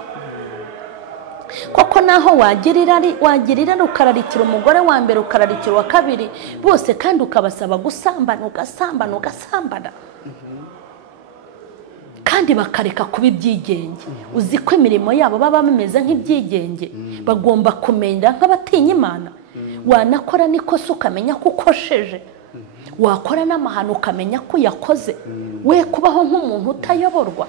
Koko naho wagirira ukararikira umugore wa mbere, ukararikira wa kabiri, bose kandi ukabasaba gusambana, ugasambana. Kandi bakareka kuba ibyigenge. Uzi ko imirimo yabo baba bameze nk'ibyigenge, bagomba kumenya nk'abatinya Imana. Wanakora n'ikosa ukamenya ko ukosheje, wakora n'amahano ukamenya ko yakoze, we kubaho nk'umuntu utayoborwa.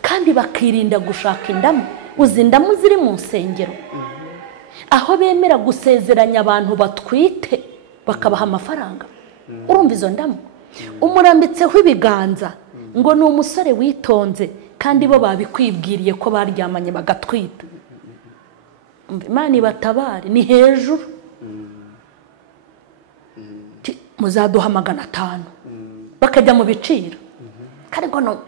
Kandi bakirinda gushaka indamu. Uzi indamu ziri mu nsengero, aho bemera gusezeranya abantu batwite bakabaha amafaranga. Urumva izo ndamu? Umurambitseho ibiganza ngo ni umusore witonze, kandi bo babikwibwiriye ko baryamanye bagatwita. Imana ibatabare, ni hejuru. Muzaduha 500 bakajya mu biciro. Kariko no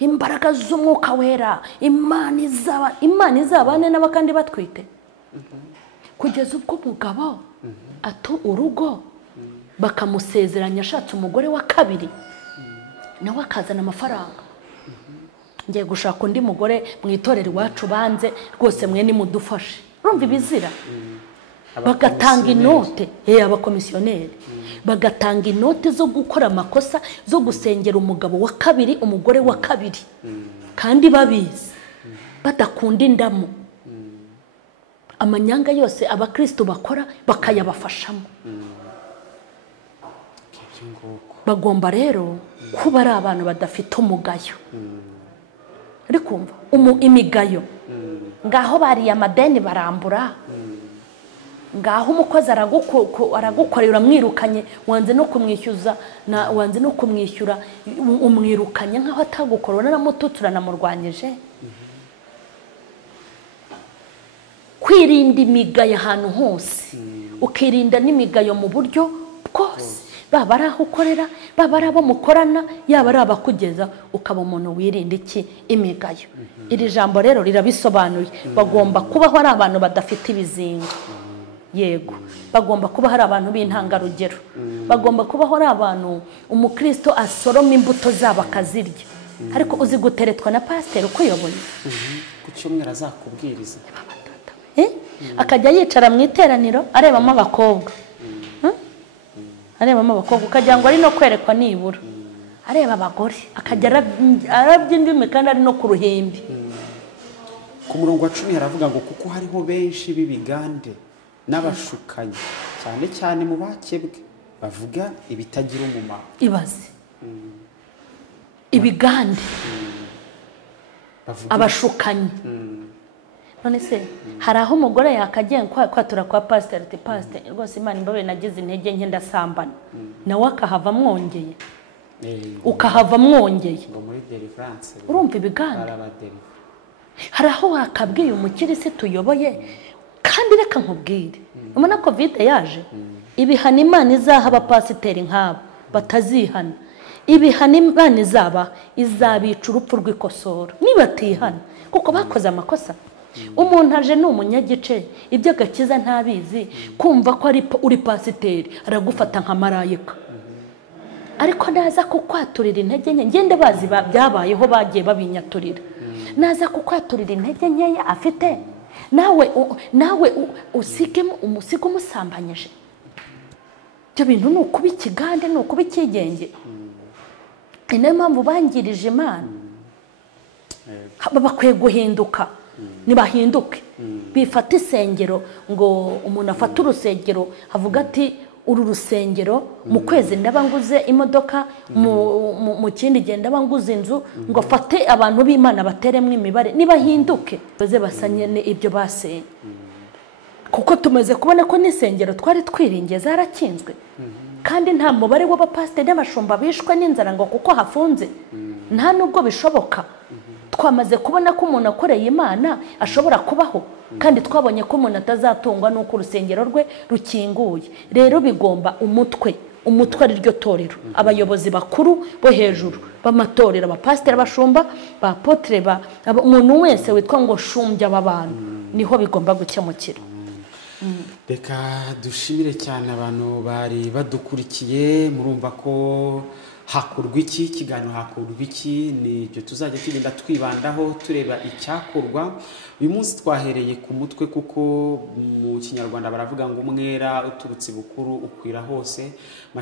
imbaraga z'umwuka wera, Imana izabane n'abakandi batwite. Kugeza ubwo umugabo atu urugo bakamusezeranya ashatse umugore wa kabiri, nawe akazana amafaranga. Ngiye gushaka undi mugore mu itorero iwacu banze, rwose mwe ni mudufashe. Urumva ibizira? bagatanga inote abakomisiyoneri bagatanga inote zo gukora amakosa zo gusengera umugabo wa kabiri umugore wa kabiri kandi babizi badakunda indamu amanyanga yose abakristo bakora bakayabafashamo bagomba rero kuba ari abantu badafite umugayo ari kumva imigayo ngaho bariye amadeni barambura ngaho umukozi aragukorera umwirukanye wanze no kumwishyuza wanze no kumwishyura umwirukanye nkaho atagukorera naramututura namurwanyije kwirinda imigayo ahantu hose ukirinda n'imigayo mu buryo bwose baba ari aho ukorera baba ari abo mukorana yaba ari abakugeza ukaba umuntu wirinda iki imigayo iri jambo rero rirabisobanuye bagomba kubaho ari abantu badafite ibizinga yego bagomba kuba hari abantu b'intangarugero bagomba kubaho ari abantu umukristo asoroma imbuto zabo akazirya ariko uzi guteretwa na pasiteri ukuyoboye ku cyumweru azakubwiriza akajya yicara mu iteraniro arebamo abakobwa ukagira ngo ari no kwerekwa nibura areba abagore akajya arabya indimi kandi ari no ku ruhimbi ku murongo wa 10 haravuga ngo kuko hariho benshi b'ibigande n'abashukanyi cyane cyane mu bakebwe bavuga ibitagira umumaro ibaze ibigande abashukanyi none se hari aho umugore yakagiye kwatura kwa pasiteri ati pasiteri rwose Imana imbabe nagize intege nke ndasambana nawe akahava mwongeye ukahava mwongeye ngo muri deliverance urumva ibigande hari aho wakabwiye umukirisi tuyoboye kandi reka nkubwire ubona covid yaje ibihana Imana izaha abapasiteri nk'abo batazihana ibihana Imana izabica urupfu rw'ikosoro nibatihana kuko bakoze amakosa umuntu aje n'umunyagice ibyo gakiza ntabizi kumva ko ari uri pasiteri aragufata nka marayika ariko naza kukwaturira intege nke ngende bazi byabayeho bagiye babinyaturira naza kukwaturira intege nkeya afite nawe usige umusambanyije ibyo bintu ni ukuba ikigande ni ukuba ikigenge niyo mpamvu bangirije Imana bakwiye guhinduka nibahinduke bifata isengero ngo umuntu afata urusengero havuga ati uru rusengero mu kwezi ndaba nguze imodoka mu kindi gihe ndaba nguze inzu ngo afate abantu b'Imana bateremwe imibare nibahinduke baze basanye ibyo basenye kuko tumaze kubona ko n'isengero twari twiringiye zarakinzwe kandi nta mubare w'abapasiteri n'abashumba bishwe n'inzara ngo kuko hafunze nta nubwo bishoboka twamaze kubona ko umuntu akoreye Imana ashobora kubaho kandi twabonye ko umuntu atazatungwa nuko urusengero rwe rukinguye rero bigomba umutwe ari ryo torero abayobozi bakuru bo hejuru b'amatorero abapasiteri abashumba ba apotre umuntu wese witwa ngo shumbya aba bantu niho bigomba gukemukira reka dushimire cyane abantu bari badukurikiye murumva ko hakorwa iki ikiganiro hakorwa iki ni ibyo tuzajya tugenda twibandaho tureba icyakorwa uyu munsi twahereye ku mutwe kuko mu kinyarwanda baravuga ngo umwera uturutse bukuru ukwira hose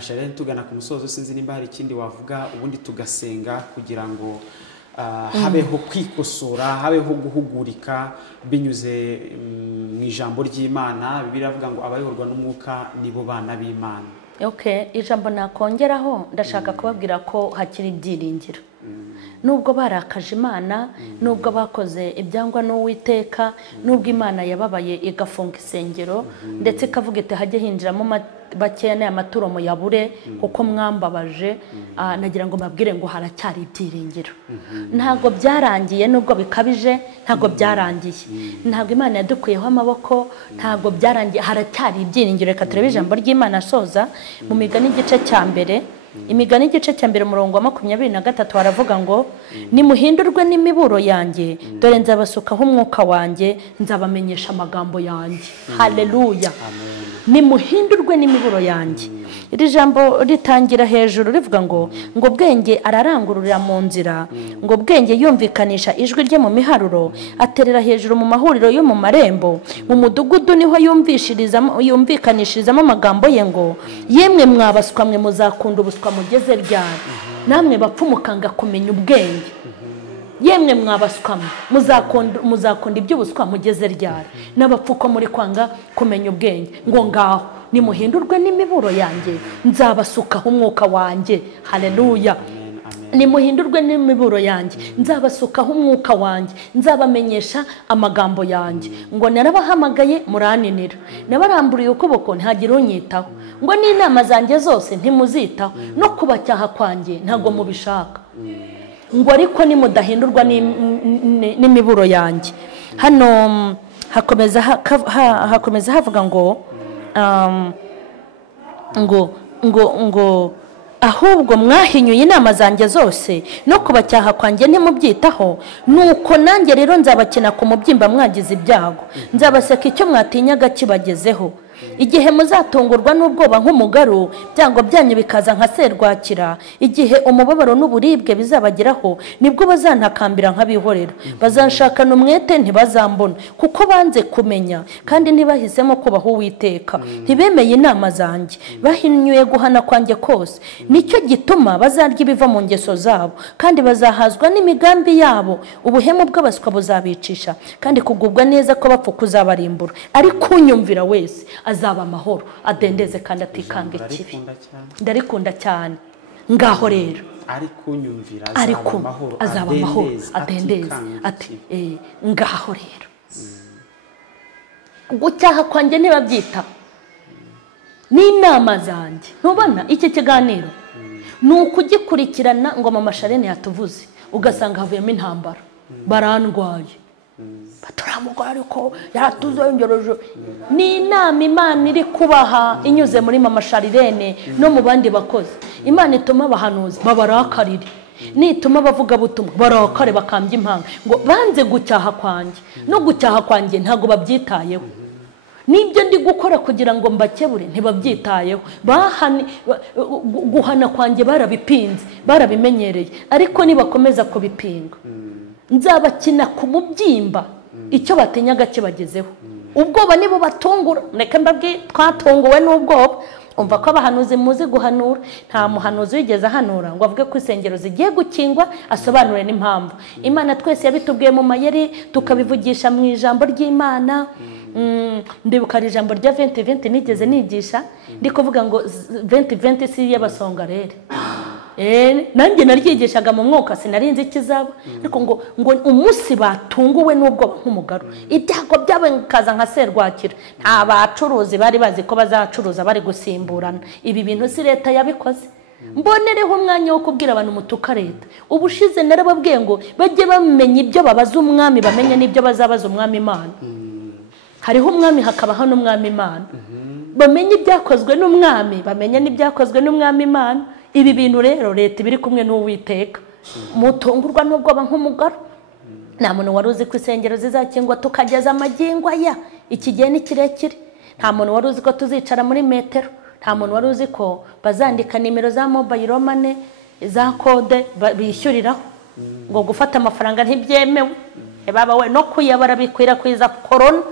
Charlene tugana ku musozo sinzi nimba hari ikindi wavuga ubundi tugasenga kugira ngo habeho kwikosora habeho guhugurika binyuze mu ijambo ry'Imana biravuga ngo abayoborwa n'umwuka nibo bana b'Imana. Ijambo nakongeraho ndashaka kubabwira ko hakiri ibyiringiro nubwo barakaje Imana nubwo bakoze ibyangwa n'Uwiteka nubwo Imana yababaye igafunga isengero ndetse ikavuga iti hajye hinjiramo bakeya n'amaturo mu yabure kuko mwambabaje nagira ngo mbabwire ngo haracyari ibyiringiro ntago byarangiye nubwo bikabije ntago byarangiye ntago Imana yadukuyeho amaboko ntago byarangiye haracyari ibyiringiro reka turebe ijambo ry'Imana soza mu migani igice cya mbere imigani igice cya mbere umurongo wa 23 haravuga ngo nimuhindurwe n'imiburo yanjye dore nzabasukaho umwuka wanjye nzabamenyesha amagambo yanjye haleluya nimuhindurwe n'imiburo yanjye iri jambo ritangira hejuru rivuga ngo ubwenge ararangururira mu nzira, ngo ubwenge yumvikanisha ijwi rye mu miharuro, aterera hejuru mu mahuriro yo mu marembo, mu mudugudu niho yumvikanishirizamo amagambo ye ngo yemwe mwabaswa mwe muzakunda ubuswa mugeze ryari, namwe bapfu mukanga kumenya ubwenge, yemwe mwabaswa muzakunda iby'ubuswa mugeze ryari, n'abapfuko muri kwanga kumenya ubwenge, ngo ngaho nimuhindurwe n'imiburo yanjye nzabasukaho umwuka wanjye. Haleluya. Nimuhindurwe n'imiburo yanjye nzabasukaho umwuka wanjye, nzabamenyesha amagambo yanjye, ngo narabahamagaye muraninira, nabaramburiye ukuboko ntagira unyitaho, ngo n'inama zanjye zose ntimuzitaho, no kubacyaha kwanjye ntago mubishaka, ngo ariko nimudahindurwa n'imiburo yanjye. Hano hakomeza havuga ngo ahubwo mwahinyuye inama zanjye zose no kubacyaha kwanjye ntimubyitaho, nuko nanjye rero nzabakina ku mubyimba mwagize ibyago, nzabaseka icyo mwatinyaga kibagezeho. Igihe muzatungurwa n'ubwoba nk'umugaru, byango byanyu bikaza nka serwakira, igihe umubabaro n'uburibwe bizabageraho, nibwo bazantakambira nk'abihorera, bazanshakana umwete ntibazambona, kuko banze kumenya kandi ntibahisemo kubaho Uwiteka, ntibemeye inama zanjye, bahinyuye guhana kwanjye kose. Nicyo gituma bazarya ibiva mu ngeso zabo, kandi bazahazwa n'imigambi yabo. Ubuhemu bw'abaswa buzabicisha, kandi kugubwa neza ko bapfa kuzabarimbura, ariko unyumvira wese azaba amahoro, adendeze kandi atikanga ikibi. Ndarikunda cyane. Ngaho rero ariko unyumvira azaba amahoro, adendeze ati ngaho rero gucyaha kwanjye nibabyita n'inama zanjye. Ntubona iki kiganiro ni ukugikurikirana ngo mama Charlene yatuvuze, ugasanga havuyemo intambara, barandwaye, baturamugwa ariko yaratuzongereje. Ni inama Imana iri kubaha inyuze muri mama Charlene no mu bandi bakozi. Imana ituma abahanuzi babarakarire, nituma bavuga butumwa barakare bakambya impanga, ngo banze gucyaha kwanjye, no gucyaha kwanjye ntago babyitayeho. Nibyo ndi gukora kugira ngo mbakebure ntibabyitayeho. Guhana kwanjye barabipinze, barabimenyereye, ariko nibakomeza kubipinga nzabakina ku mubyimba icyo batinyaga kibagezeho. Ubwoba nibo batungura, reka mbabwi twatunguwe n'ubwoba. Umva ko abahanuzi muzi guhanura, nta muhanuzi wigeze ahanura ngo avuge ko insengero zigiye gukingwa asobanure n'impamvu. Imana twese yabitubwiye mu mayeri, tukabivugisha mu ijambo ry'Imana. Ndibuka ijambo rya 2020 nigeze nigisha, ndi kuvuga ngo 2020 si y'abasongarere. Nanjye naryigishaga mu mwuka, sinarinzi ikizaba, ariko ngo umunsi batunguwe n'ubwoba nk'umugaru, ibyago byabo kaza nka serwakira. Nta bacuruzi bari bazi ko bazacuruza bari gusimburana. Ibi bintu si leta yabikoze. Mbonereho umwanya wo kubwira abantu mutuka leta. Ubushize narababwiye ngo bajye bamenye ibyo babaza umwami, bamenye n'ibyo bazabaza umwami Imana. Hariho umwami hakabaho n'umwami Imana. Bamenye ibyakozwe n'umwami, bamenye n'ibyakozwe n'umwami Imana. Ibi bintu rero leta biri kumwe n'Uwiteka. Mutungurwa n'ubwoba nk'umugaru. Nta muntu wari uzi ko insengero zizakingwa tukageza amagingo aya. Iki gihe ni kirekire. Nta muntu wari uzi ko tuzicara muri metero. Nta muntu wari uzi ko bazandika nimero za mobile money, za kode bishyuriraho, ngo gufata amafaranga ntibyemewe. Baba we no kuyabara bikwirakwiza corona.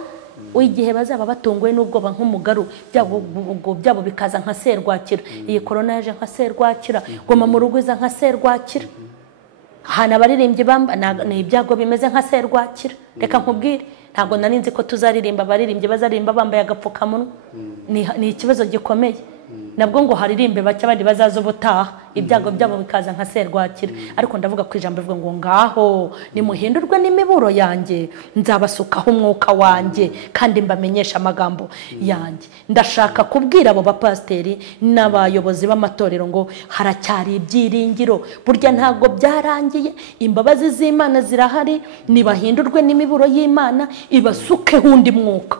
Igihe bazaba batunguwe n'ubwoba nk'umugaru, byabo bikaza nka serwakira. Iyi corona yaje nka serwakira, goma mu rugo iza nka serwakira. Hana baririmbye bamba ni ibyago bimeze nka serwakira. Reka nkubwire, ntago narinzi ko tuzaririmba baririmbye bazaririmba bambaye agapfukamunwa. Ni ikibazo gikomeye. Nabwo ngo haririmbe bacya bandi bazazo butaha, ibyago byabo bikaza nka serwakira. Ariko ndavuga ku ijambo rivuga ngo ngaho nimuhindurwe n'imiburo yanjye nzabasukaho umwuka wanjye kandi mbamenyesha amagambo yanjye. Ndashaka kubwira abo bapasiteri n'abayobozi b'amatorero ngo haracyari ibyiringiro, burya ntago byarangiye. Imbabazi z'Imana zirahari, nibahindurwe n'imiburo y'Imana ibasukeho undi mwuka.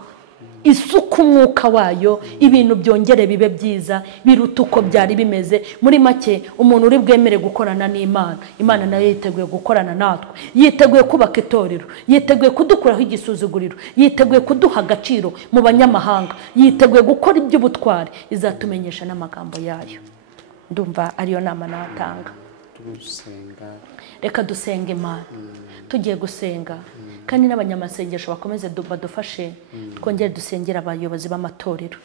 isuku umwuka wayo ibintu byongere bibe byiza biruta uko byari bimeze. Muri make umuntu uri bwemere gukorana n'Imana, Imana nayo yiteguye gukorana natwe, yiteguye kubaka itorero, yiteguye kudukuraho igisuzuguriro, yiteguye kuduha agaciro mu banyamahanga, yiteguye gukora iby'ubutwari, izatumenyesha n'amagambo yayo. Ndumva ariyo nama natanga. Reka dusenge Imana. Tugiye gusenga kandi n'abanyamasengesho bakomeze badufashe, twongere dusengera abayobozi b'amatorero,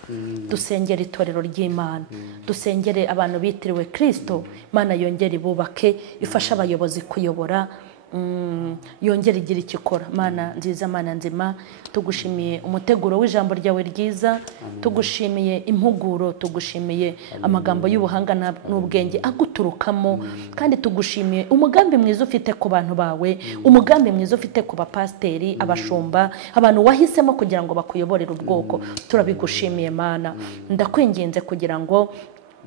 dusengera itorero ry'Imana, dusengere abantu bitiriwe Kristo. Imana yongere ibubake, ifasha abayobozi kuyobora, yongere igira icyo ikora. Mana nziza, Mana nzima, tugushimiye umuteguro w'ijambo ryawe ryiza, tugushimiye impuguro, tugushimiye amagambo y'ubuhanga n'ubwenge aguturukamo, kandi tugushimiye umugambi mwiza ufite ku bantu bawe, umugambi mwiza ufite ku bapasiteri, abashumba, abantu wahisemo kugira ngo bakuyoborere ubwoko. Turabigushimiye Mana, ndakwinginze kugira ngo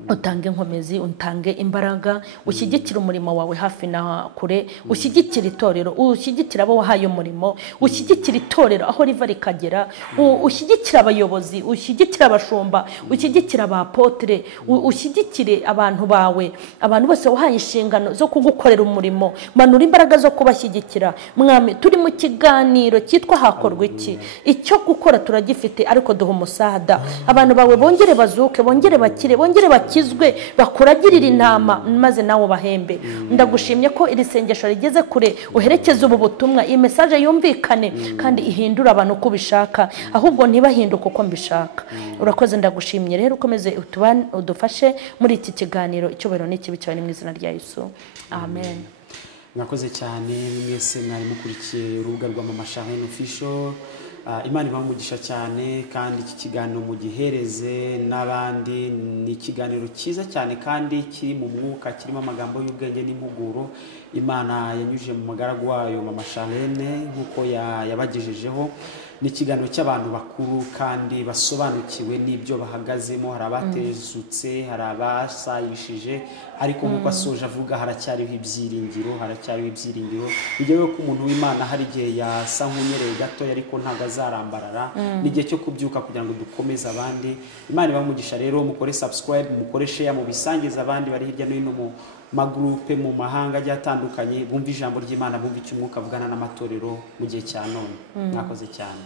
utange inkomezi, utange imbaraga, ushyigikira umurimo wawe hafi na kure, ushyigikira itorero, ushyigikira abo wahaye umurimo, ushyigikira itorero aho riva rikagera, ushyigikira abayobozi, ushyigikira abashumba, ushyigikira abapotre, ushyigikire abantu bawe, abantu bose wahaye inshingano zo kugukorera umurimo, manura imbaraga zo kubashyigikira. Mwami, turi mu kiganiro cyitwa Hakorwa iki, icyo gukora turagifite, ariko duha umusada. Abantu bawe bongere bazuke, bongere bakire, bongere bakizwe, bakuragirira intama, maze nawe bahembe. Ndagushimye ko iri sengesho rigeze kure, uherekeze ubu butumwa, iyi message yumvikane kandi ihindura abantu uko bishaka, ahubwo ntibahinduke uko mbishaka. Urakoze, ndagushimye rero, ukomeze udufashe muri iki kiganiro. Icyubahiro n'ikibi cyane mu izina rya Yesu, amen. Mwakoze cyane mwese mwari mukurikiye urubuga rwa Mama Charlene Official. Imana ibamugisha cyane, kandi iki kiganiro mugihereze n'abandi. Ni ikiganiro cyiza cyane kandi kiri mu mwuka, kirimo amagambo y'ubwenge n'impuguro Imana yanyujije mu magaragu wayo Mama Charlene nkuko yabagejejeho. Ni ikiganiro cy'abantu bakuru kandi basobanukiwe n'ibyo bahagazemo. Hari abatezutse, hari abasayishije, ariko nkuko asoje avuga haracyariho ibyiringiro, haracyariho ibyiringiro. Bigewe ko umuntu w'Imana hari igihe yasa nk'unyereye gato, ariko ntabwo azarambarara. Ni igihe cyo kubyuka kugira ngo dukomeze abandi. Imana ibamugisha rero, mukore subscribe, mukore share, mubisangiza abandi bari hirya no hino mu magroupe mu mahanga agiye atandukanye, bumva ijambo ry'Imana, bumva icyo umwuka avugana n'amatorero mu gihe cya none. Mwakoze cyane.